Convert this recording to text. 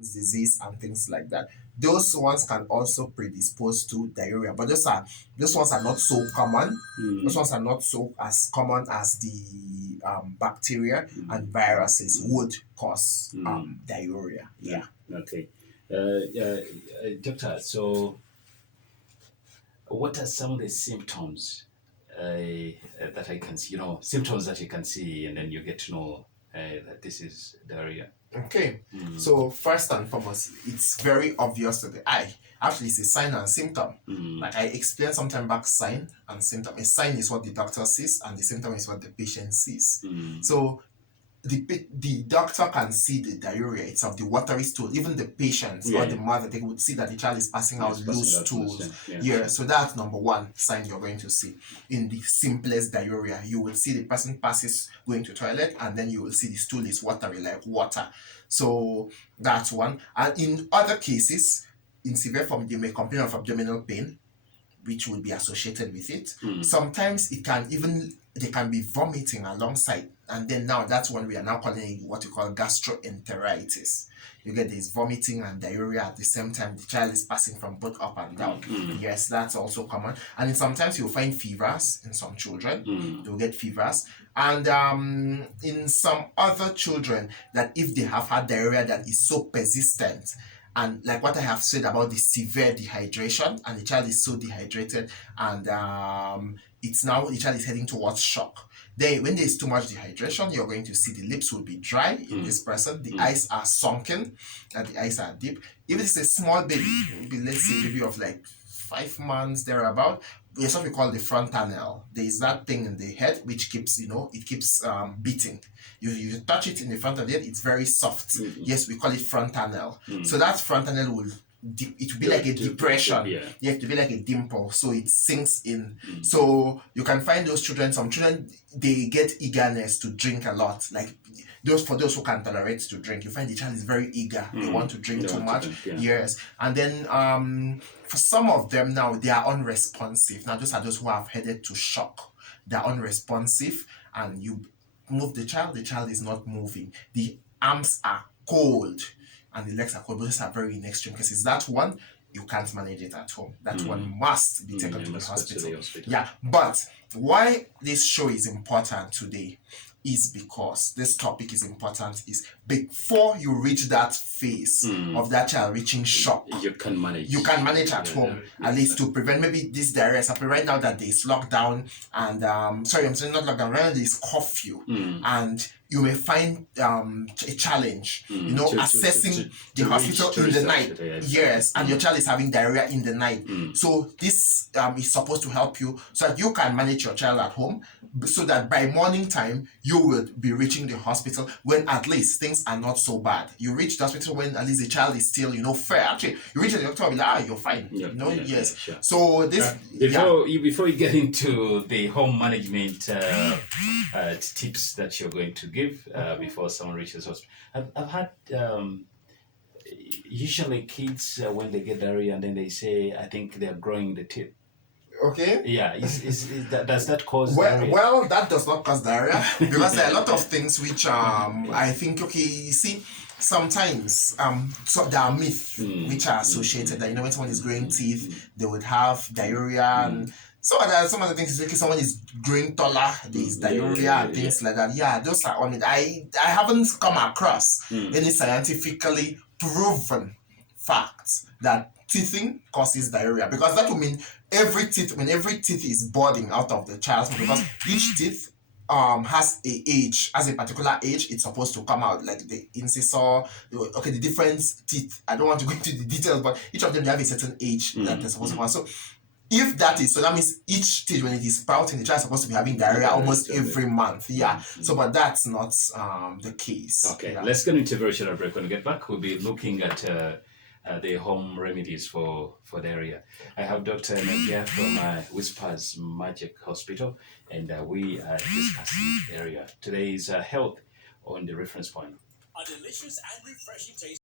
disease and things like that. Those ones can also predispose to diarrhea, but those ones are not so common. Those ones are not so as common as the bacteria and viruses would cause diarrhea. Yeah. Okay. Doctor, so what are some of the symptoms that I can see? Symptoms that you can see, and then you get to know that this is diarrhea. Okay. So first and foremost, it's very obvious to the eye. Actually, it's a sign and symptom. Like I explained some time back, sign and symptom. A sign is what the doctor sees, and the symptom is what the patient sees. So the doctor can see the diarrhea itself, the watery stool. Even the patients or the mother, they would see that the child is passing out loose stools. Yeah. So that's number one sign you're going to see. In the simplest diarrhea, you will see the person passes going to toilet, and then you will see the stool is watery like water. So that's one. And in other cases, in severe form, they may complain of abdominal pain, which will be associated with it. Sometimes they can be vomiting alongside, and then now that's when we are now calling it what we call gastroenteritis. You get this vomiting and diarrhea at the same time. The child is passing from both up and down. Yes, that's also common. And then sometimes you'll find fevers in some children. They'll get fevers. And in some other children, that if they have had diarrhea that is so persistent, and like what I have said about the severe dehydration, and the child is so dehydrated, and it's now the child is heading towards shock. When there's too much dehydration, you're going to see the lips will be dry in this person. The eyes are sunken, and the eyes are deep. If it's a small baby, maybe let's say a baby of like 5 months thereabout, there's what we call the frontanel. There is that thing in the head which keeps, it keeps beating. You touch it in the front of the head, it's very soft. Yes, we call it frontanel. So that frontanel will it will be like a depression. Yeah, it will be like a dimple, so it sinks in. So you can find those children. Some children, they get eagerness to drink a lot. Like for those who can tolerate to drink, you find the child is very eager. They want to drink too much. Yes, and then for some of them now, they are unresponsive. Now those are those who have headed to shock. They are unresponsive, and you move the child is not moving. The arms are cold and the legs are cold. But those are very in extreme cases. That one, you can't manage it at home. That one must be taken to the hospital. Yeah, but why this show is important today is because this topic is important, is before you reach that phase of that child reaching shock, you can manage at home, at least to prevent maybe this diarrhea. Right now that there's lockdown, and sorry, I'm saying not lockdown, right now there's curfew, and you may find a challenge, assessing the hospital in the night. Yes, and your child is having diarrhea in the night. So this is supposed to help you so that you can manage your child at home, so that by morning time you will be reaching the hospital when at least things are not so bad. You reach the hospital when at least the child is still, fair. Actually, you reach the doctor and be like, you're fine. Yes. Sure. So this before you get into the home management tips that you're going to give before someone reaches hospital, I've had usually kids when they get diarrhea and then they say, I think they're growing the teeth. Okay. Yeah. Does that cause diarrhea? Well, that does not cause diarrhea because there are a lot of things which I think, you see, sometimes so there are myths which are associated that when someone is growing teeth, they would have diarrhea, and so there are some other things. If someone is growing taller, there is diarrhea and things like that. Yeah, those are on it. I haven't come across any scientifically proven facts that teething causes diarrhea, because that would mean every teeth is budding out of the child, because each teeth has a particular age it's supposed to come out, like the incisor, the different teeth. I don't want to go into the details, but each of them, they have a certain age that they're supposed to come out. So if that is so, that means each teeth, when it is sprouting, the child is supposed to be having diarrhea almost every month. Yeah. So, but that's not the case. Okay. Yeah. Let's get into a very short break. When we get back, we'll be looking at the home remedies for diarrhea. I have Dr. Nadia from Whispers Magic Hospital, and we are discussing diarrhea. Today is health on the reference point. A delicious and refreshing taste.